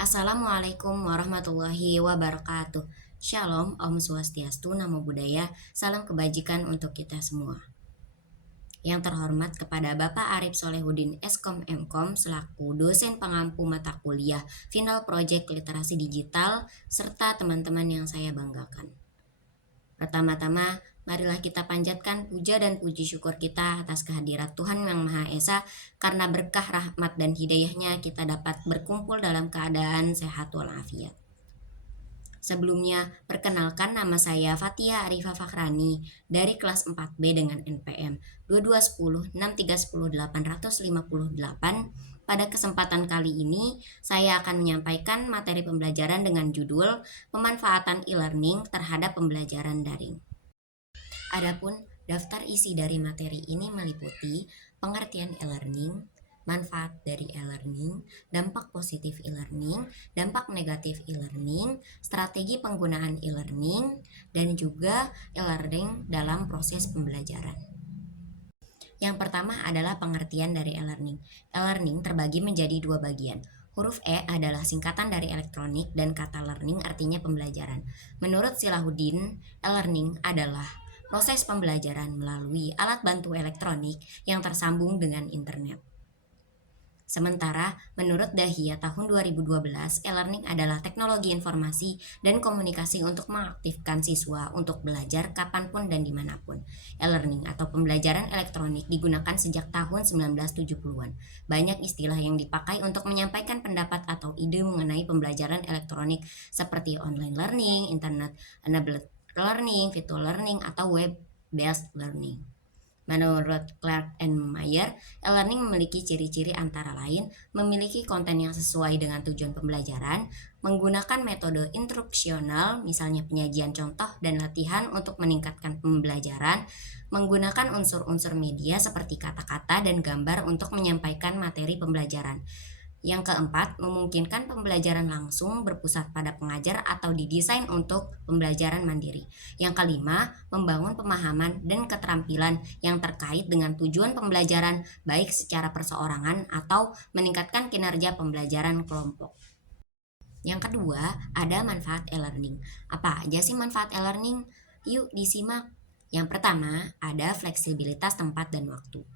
Assalamualaikum warahmatullahi wabarakatuh. Shalom, Om Swastiastu, Namo Buddhaya, salam kebajikan untuk kita semua. Yang terhormat kepada Bapak Arif Solehudin Eskom Mkom selaku dosen pengampu mata kuliah Final Project Literasi Digital serta teman-teman yang saya banggakan. Pertama-tama, marilah kita panjatkan puja dan puji syukur kita atas kehadirat Tuhan Yang Maha Esa, karena berkah rahmat dan hidayahnya kita dapat berkumpul dalam keadaan sehat walafiat. Sebelumnya, perkenalkan, nama saya Fatia Arifah Fakrani dari kelas 4B dengan NPM 2210631088. Pada kesempatan kali ini, saya akan menyampaikan materi pembelajaran dengan judul Pemanfaatan e-learning terhadap pembelajaran daring. Adapun daftar isi dari materi ini meliputi pengertian e-learning, manfaat dari e-learning, dampak positif e-learning, dampak negatif e-learning, strategi penggunaan e-learning, dan juga e-learning dalam proses pembelajaran. Yang pertama adalah pengertian dari e-learning. E-learning terbagi menjadi dua bagian. Huruf E adalah singkatan dari elektronik dan kata learning artinya pembelajaran. Menurut Silahuddin, e-learning adalah proses pembelajaran melalui alat bantu elektronik yang tersambung dengan internet. Sementara, menurut Dahia tahun 2012, e-learning adalah teknologi informasi dan komunikasi untuk mengaktifkan siswa untuk belajar kapanpun dan dimanapun. E-learning atau pembelajaran elektronik digunakan sejak tahun 1970-an. Banyak istilah yang dipakai untuk menyampaikan pendapat atau ide mengenai pembelajaran elektronik seperti online learning, internet enabled learning, virtual learning, atau web-based learning. Menurut Clark and Mayer, e-learning memiliki ciri-ciri antara lain memiliki konten yang sesuai dengan tujuan pembelajaran, menggunakan metode instruksional, misalnya penyajian contoh dan latihan untuk meningkatkan pembelajaran, menggunakan unsur-unsur media seperti kata-kata dan gambar untuk menyampaikan materi pembelajaran. Yang keempat, memungkinkan pembelajaran langsung berpusat pada pengajar atau didesain untuk pembelajaran mandiri. Yang kelima, membangun pemahaman dan keterampilan yang terkait dengan tujuan pembelajaran baik secara perseorangan atau meningkatkan kinerja pembelajaran kelompok. Yang kedua, ada manfaat e-learning. Apa aja sih manfaat e-learning? Yuk disimak. Yang pertama, ada fleksibilitas tempat dan waktu.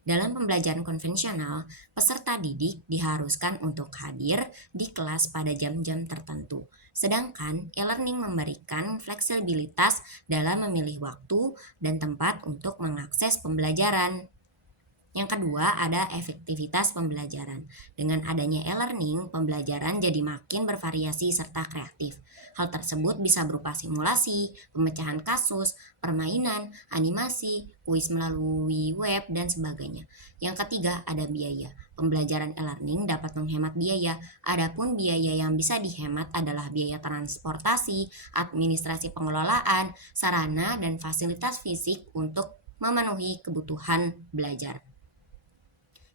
Dalam pembelajaran konvensional, peserta didik diharuskan untuk hadir di kelas pada jam-jam tertentu. Sedangkan e-learning memberikan fleksibilitas dalam memilih waktu dan tempat untuk mengakses pembelajaran. Yang kedua, ada efektivitas pembelajaran. Dengan adanya e-learning, pembelajaran jadi makin bervariasi serta kreatif. Hal tersebut bisa berupa simulasi, pemecahan kasus, permainan, animasi, kuis melalui web, dan sebagainya. Yang ketiga, ada biaya. Pembelajaran e-learning dapat menghemat biaya. Adapun biaya yang bisa dihemat adalah biaya transportasi, administrasi pengelolaan, sarana, dan fasilitas fisik untuk memenuhi kebutuhan belajar.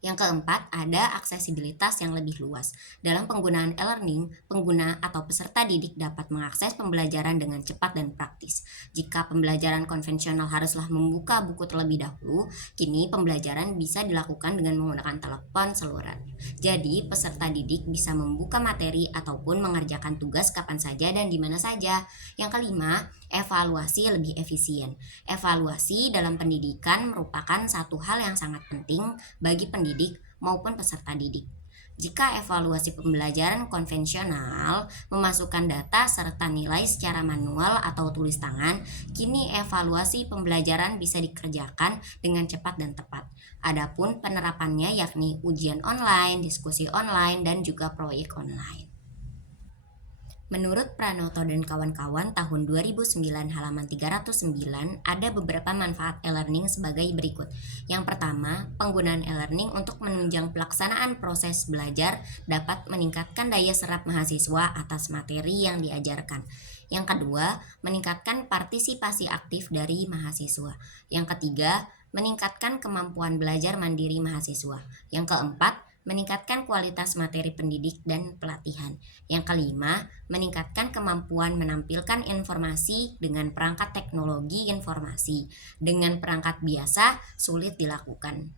Yang keempat, ada aksesibilitas yang lebih luas. Dalam penggunaan e-learning, pengguna atau peserta didik dapat mengakses pembelajaran dengan cepat dan praktis. Jika pembelajaran konvensional haruslah membuka buku terlebih dahulu, kini pembelajaran bisa dilakukan dengan menggunakan telepon seluler. Jadi, peserta didik bisa membuka materi ataupun mengerjakan tugas kapan saja dan di mana saja. Yang kelima, evaluasi lebih efisien. Evaluasi dalam pendidikan merupakan satu hal yang sangat penting bagi pendidik maupun peserta didik. Jika evaluasi pembelajaran konvensional memasukkan data serta nilai secara manual atau tulis tangan, kini evaluasi pembelajaran bisa dikerjakan dengan cepat dan tepat. Adapun penerapannya yakni ujian online, diskusi online, dan juga proyek online. Menurut Pranoto dan kawan-kawan tahun 2009 halaman 309 ada beberapa manfaat e-learning sebagai berikut. Yang pertama, penggunaan e-learning untuk menunjang pelaksanaan proses belajar dapat meningkatkan daya serap mahasiswa atas materi yang diajarkan. Yang kedua, meningkatkan partisipasi aktif dari mahasiswa. Yang ketiga, meningkatkan kemampuan belajar mandiri mahasiswa. Yang keempat, meningkatkan kualitas materi pendidik dan pelatihan. Yang kelima, meningkatkan kemampuan menampilkan informasi dengan perangkat teknologi informasi. Dengan perangkat biasa, sulit dilakukan.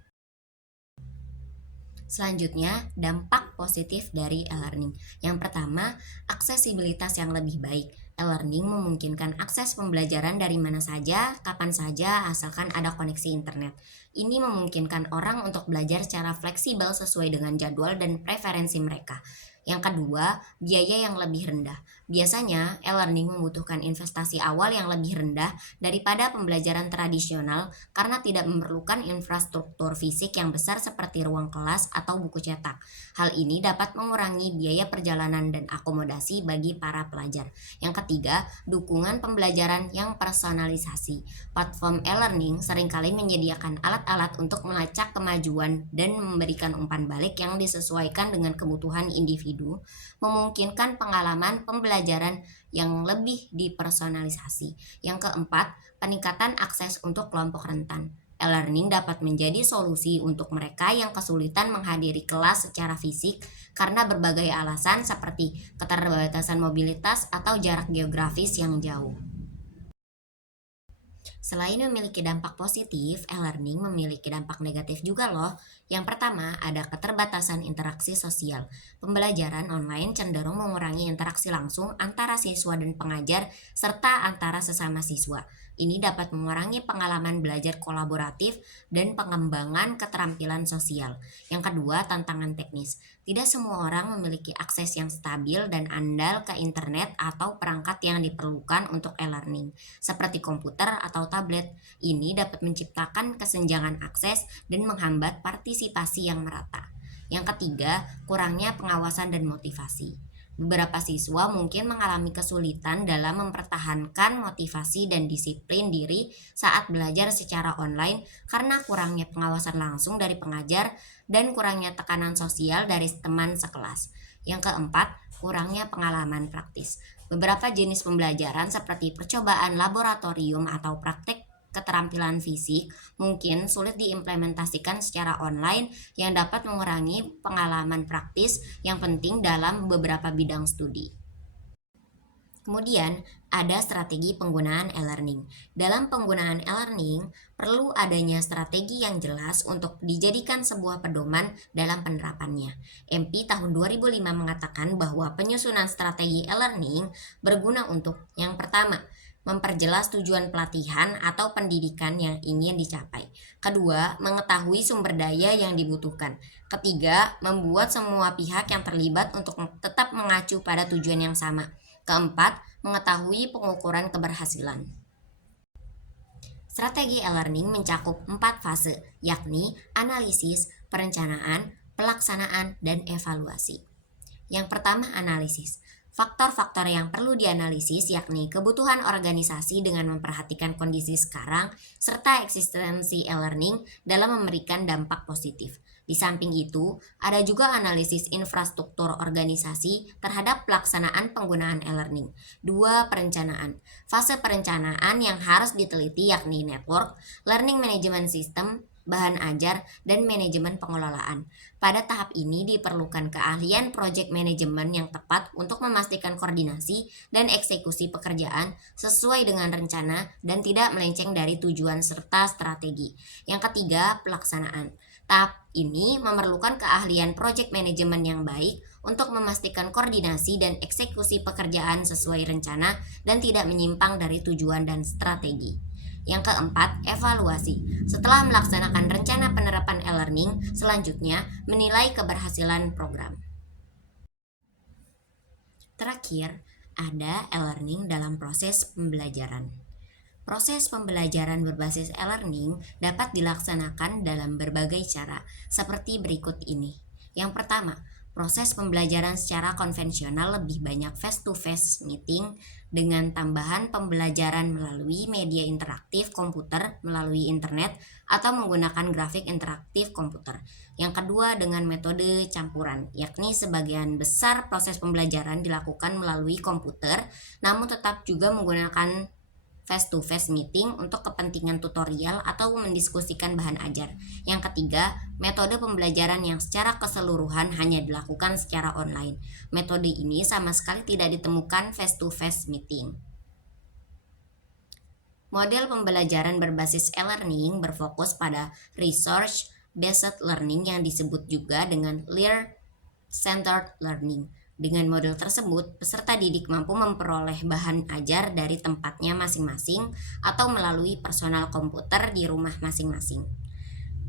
Selanjutnya, dampak positif dari e-learning. Yang pertama, aksesibilitas yang lebih baik. E-learning memungkinkan akses pembelajaran dari mana saja, kapan saja, asalkan ada koneksi internet. Ini memungkinkan orang untuk belajar secara fleksibel sesuai dengan jadwal dan preferensi mereka. Yang kedua, biaya yang lebih rendah. Biasanya, e-learning membutuhkan investasi awal yang lebih rendah daripada pembelajaran tradisional karena tidak memerlukan infrastruktur fisik yang besar seperti ruang kelas atau buku cetak. Hal ini dapat mengurangi biaya perjalanan dan akomodasi bagi para pelajar. Yang ketiga, dukungan pembelajaran yang personalisasi. Platform e-learning seringkali menyediakan alat-alat untuk melacak kemajuan dan memberikan umpan balik yang disesuaikan dengan kebutuhan individu, memungkinkan pengalaman pembelajaran yang lebih dipersonalisasi. Yang keempat, peningkatan akses untuk kelompok rentan. E-learning dapat menjadi solusi untuk mereka yang kesulitan menghadiri kelas secara fisik karena berbagai alasan seperti keterbatasan mobilitas atau jarak geografis yang jauh. Selain memiliki dampak positif, e-learning memiliki dampak negatif juga loh. Yang pertama, ada keterbatasan interaksi sosial. Pembelajaran online cenderung mengurangi interaksi langsung antara siswa dan pengajar serta antara sesama siswa. Ini dapat mengurangi pengalaman belajar kolaboratif dan pengembangan keterampilan sosial. Yang kedua, tantangan teknis. Tidak semua orang memiliki akses yang stabil dan andal ke internet atau perangkat yang diperlukan untuk e-learning seperti komputer atau tablet. Ini dapat menciptakan kesenjangan akses dan menghambat partisipasi yang merata. Yang ketiga, kurangnya pengawasan dan motivasi. Beberapa siswa mungkin mengalami kesulitan dalam mempertahankan motivasi dan disiplin diri saat belajar secara online karena kurangnya pengawasan langsung dari pengajar dan kurangnya tekanan sosial dari teman sekelas. Yang keempat, kurangnya pengalaman praktis. Beberapa jenis pembelajaran seperti percobaan laboratorium atau praktik keterampilan fisik mungkin sulit diimplementasikan secara online yang dapat mengurangi pengalaman praktis yang penting dalam beberapa bidang studi. Kemudian, ada strategi penggunaan e-learning. Dalam penggunaan e-learning, perlu adanya strategi yang jelas untuk dijadikan sebuah pedoman dalam penerapannya. MP tahun 2005 mengatakan bahwa penyusunan strategi e-learning berguna untuk yang pertama, memperjelas tujuan pelatihan atau pendidikan yang ingin dicapai. Kedua, mengetahui sumber daya yang dibutuhkan. Ketiga, membuat semua pihak yang terlibat untuk tetap mengacu pada tujuan yang sama. Keempat, mengetahui pengukuran keberhasilan. Strategi e-learning mencakup 4 fase, yakni analisis, perencanaan, pelaksanaan, dan evaluasi. Yang pertama, analisis. Faktor-faktor yang perlu dianalisis yakni kebutuhan organisasi dengan memperhatikan kondisi sekarang serta eksistensi e-learning dalam memberikan dampak positif. Di samping itu, ada juga analisis infrastruktur organisasi terhadap pelaksanaan penggunaan e-learning. 2. Perencanaan. Fase perencanaan yang harus diteliti yakni network, learning management system, bahan ajar, dan manajemen pengelolaan. Pada tahap ini diperlukan keahlian project management yang tepat untuk memastikan koordinasi dan eksekusi pekerjaan sesuai dengan rencana dan tidak melenceng dari tujuan serta strategi. Yang ketiga, pelaksanaan. Tahap ini memerlukan keahlian project management yang baik untuk memastikan koordinasi dan eksekusi pekerjaan sesuai rencana dan tidak menyimpang dari tujuan dan strategi. Yang keempat, evaluasi. Setelah melaksanakan rencana penerapan e-learning, selanjutnya menilai keberhasilan program. Terakhir, ada e-learning dalam proses pembelajaran. Proses pembelajaran berbasis e-learning dapat dilaksanakan dalam berbagai cara, seperti berikut ini. Yang pertama, proses pembelajaran secara konvensional lebih banyak face-to-face meeting dengan tambahan pembelajaran melalui media interaktif komputer melalui internet atau menggunakan grafik interaktif komputer. Yang kedua, dengan metode campuran, yakni sebagian besar proses pembelajaran dilakukan melalui komputer, namun tetap juga menggunakan face-to-face meeting untuk kepentingan tutorial atau mendiskusikan bahan ajar. Yang ketiga, metode pembelajaran yang secara keseluruhan hanya dilakukan secara online. Metode ini sama sekali tidak ditemukan face-to-face meeting. Model pembelajaran berbasis e-learning berfokus pada research, based learning yang disebut juga dengan learner-centered learning. Dengan model tersebut, peserta didik mampu memperoleh bahan ajar dari tempatnya masing-masing atau melalui personal komputer di rumah masing-masing.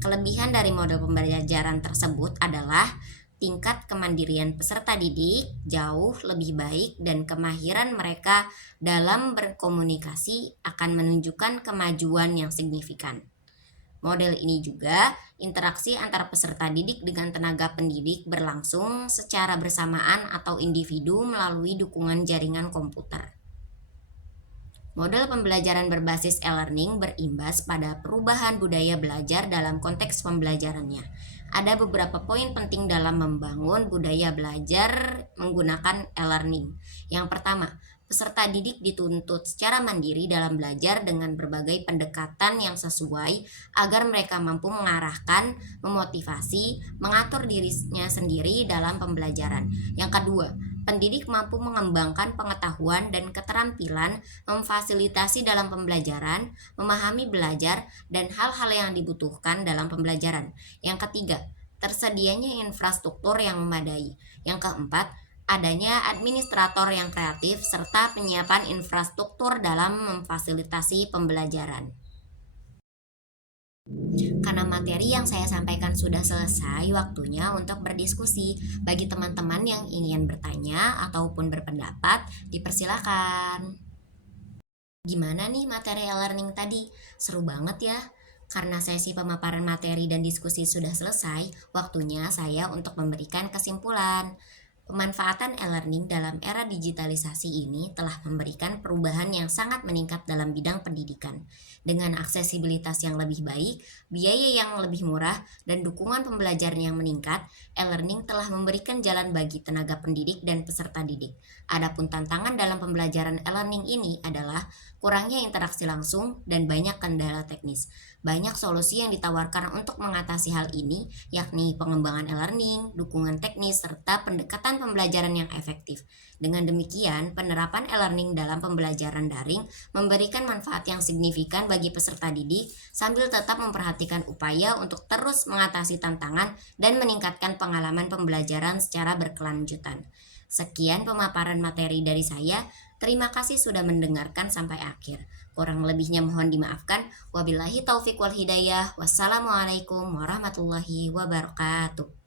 Kelebihan dari model pembelajaran tersebut adalah tingkat kemandirian peserta didik jauh lebih baik dan kemahiran mereka dalam berkomunikasi akan menunjukkan kemajuan yang signifikan. Model ini juga interaksi antara peserta didik dengan tenaga pendidik berlangsung secara bersamaan atau individu melalui dukungan jaringan komputer. Model pembelajaran berbasis e-learning berimbas pada perubahan budaya belajar dalam konteks pembelajarannya. Ada beberapa poin penting dalam membangun budaya belajar menggunakan e-learning. Yang pertama, peserta didik dituntut secara mandiri dalam belajar dengan berbagai pendekatan yang sesuai agar mereka mampu mengarahkan, memotivasi, mengatur dirinya sendiri dalam pembelajaran. Yang kedua, pendidik mampu mengembangkan pengetahuan dan keterampilan, memfasilitasi dalam pembelajaran, memahami belajar, dan hal-hal yang dibutuhkan dalam pembelajaran. Yang ketiga, tersedianya infrastruktur yang memadai. Yang keempat, adanya administrator yang kreatif serta penyiapan infrastruktur dalam memfasilitasi pembelajaran. Karena materi yang saya sampaikan sudah selesai, waktunya untuk berdiskusi. Bagi teman-teman yang ingin bertanya ataupun berpendapat, dipersilakan. Gimana nih materi e-learning tadi? Seru banget ya. Karena sesi pemaparan materi dan diskusi sudah selesai, waktunya saya untuk memberikan kesimpulan. Pemanfaatan e-learning dalam era digitalisasi ini telah memberikan perubahan yang sangat meningkat dalam bidang pendidikan. Dengan aksesibilitas yang lebih baik, biaya yang lebih murah, dan dukungan pembelajaran yang meningkat, e-learning telah memberikan jalan bagi tenaga pendidik dan peserta didik. Adapun tantangan dalam pembelajaran e-learning ini adalah kurangnya interaksi langsung dan banyak kendala teknis. Banyak solusi yang ditawarkan untuk mengatasi hal ini, yakni pengembangan e-learning, dukungan teknis, serta pendekatan pembelajaran yang efektif. Dengan demikian, penerapan e-learning dalam pembelajaran daring memberikan manfaat yang signifikan bagi peserta didik sambil tetap memperhatikan upaya untuk terus mengatasi tantangan dan meningkatkan pengalaman pembelajaran secara berkelanjutan. Sekian pemaparan materi dari saya. Terima kasih sudah mendengarkan sampai akhir. Kurang lebihnya mohon dimaafkan. Wabillahi taufik wal hidayah. Wassalamualaikum warahmatullahi wabarakatuh.